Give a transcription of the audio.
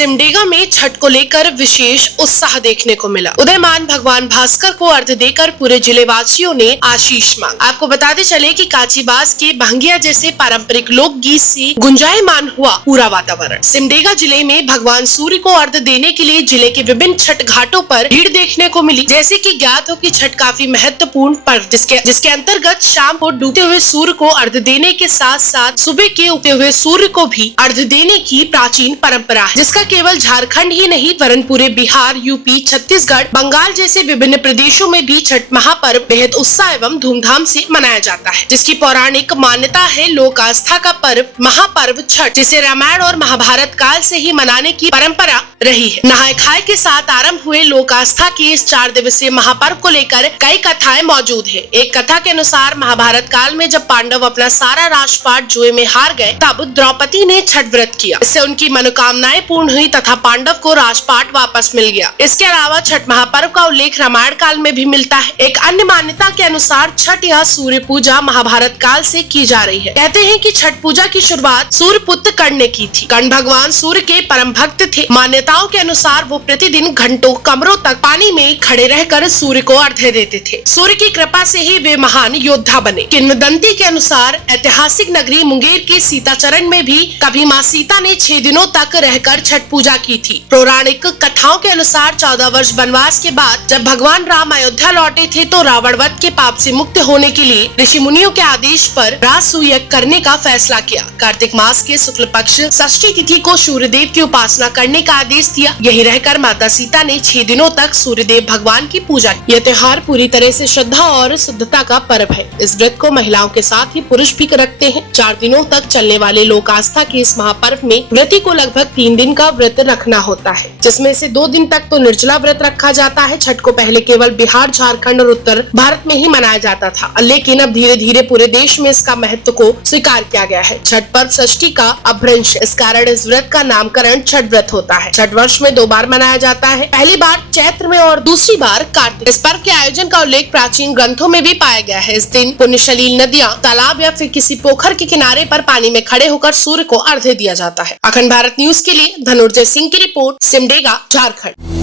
सिमडेगा में छठ को लेकर विशेष उत्साह देखने को मिला। उदयमान भगवान भास्कर को अर्घ्य देकर पूरे जिले वासियों ने आशीष मांगा। आपको बताते चले कि काचीबास के भंगिया जैसे पारंपरिक लोकगीत से गुंजायमान हुआ पूरा वातावरण। सिमडेगा जिले में भगवान सूर्य को अर्घ्य देने के लिए जिले के विभिन्न छठ घाटों पर भीड़ देखने को मिली। जैसे कि ज्ञात हो कि छठ काफी महत्वपूर्ण पर्व जिसके अंतर्गत शाम को डूबते हुए सूर्य को अर्घ्य देने के साथ साथ सुबह के उगते हुए सूर्य को भी अर्घ्य देने की प्राचीन परंपरा है, जिसका केवल झारखंड ही नहीं वरन पूरे बिहार, यूपी, छत्तीसगढ़, बंगाल जैसे विभिन्न प्रदेशों में भी छठ महापर्व बेहद उत्साह एवं धूमधाम से मनाया जाता है, जिसकी पौराणिक मान्यता है। लोक आस्था का पर्व महापर्व छठ, जिसे रामायण और महाभारत काल से ही मनाने की परंपरा रही है। नहाय खाए के साथ आरंभ हुए लोक आस्था के इस 4 दिवसीय महापर्व को लेकर कई कथाएं मौजूद है। एक कथा के अनुसार महाभारत काल में जब पांडव अपना सारा राजपाट जुए में हार गए, तब द्रौपदी ने छठ व्रत किया। इससे उनकी मनोकामनाएं पूर्ण हुई तथा पांडव को राजपाट वापस मिल गया। इसके अलावा छठ महापर्व का उल्लेख रामायण काल में भी मिलता है। एक अन्य मान्यता के अनुसार छठ या सूर्य पूजा महाभारत काल से की जा रही है। कहते हैं कि छठ पूजा की शुरुआत सूर्य पुत्र कर्ण ने की थी। कर्ण भगवान सूर्य के परम भक्त थे। मान्यताओं के अनुसार वो प्रतिदिन घंटों कमरों तक पानी में खड़े रहकर सूर्य को अर्घ्य देते थे। सूर्य की कृपा से ही वे महान योद्धा बने। किंवदंती के अनुसार ऐतिहासिक नगरी मुंगेर के सीताचरण में भी कभी माँ सीता ने 6 दिनों तक रहकर छठ पूजा की थी। पौराणिक कथाओं के अनुसार 14 वर्ष वनवास के बाद जब भगवान राम अयोध्या लौटे थे तो रावण वध के पाप से मुक्त होने के लिए ऋषि मुनियों के आदेश पर राजसूय यज्ञ करने का फैसला किया। कार्तिक मास के शुक्ल पक्ष षष्ठी तिथि को सूर्यदेव की उपासना करने का आदेश दिया। यही रहकर माता सीता ने 6 दिनों तक सूर्यदेव भगवान की पूजा की। यह त्योहार पूरी तरह से श्रद्धा और शुद्धता का पर्व है। इस व्रत को महिलाओं के साथ ही पुरुष भी रखते हैं। 4 दिनों तक चलने वाले लोक आस्था के इस महापर्व में व्रती को लगभग 3 दिन का व्रत रखना होता है, जिसमें से 2 दिन तक तो निर्जला व्रत रखा जाता है। छठ को पहले केवल बिहार, झारखंड और उत्तर भारत में ही मनाया जाता था, लेकिन अब धीरे धीरे पूरे देश में इसका महत्व को स्वीकार किया गया है। छठ पर्व षष्ठी का अपभ्रंश, इस कारण इस व्रत का नामकरण छठ व्रत होता है। छठ वर्ष में 2 बार मनाया जाता है, पहली बार चैत्र में और दूसरी बार कार्तिक। इस पर्व के आयोजन का उल्लेख प्राचीन ग्रंथों में भी पाया गया है। इस दिन पुण्यशलील नदियाँ, तालाब या फिर किसी पोखर के किनारे पर पानी में खड़े होकर सूर्य को अर्घ्य दिया जाता है। अखंड भारत न्यूज के लिए धनुर्जय सिंह की रिपोर्ट, सिमडेगा, झारखंड।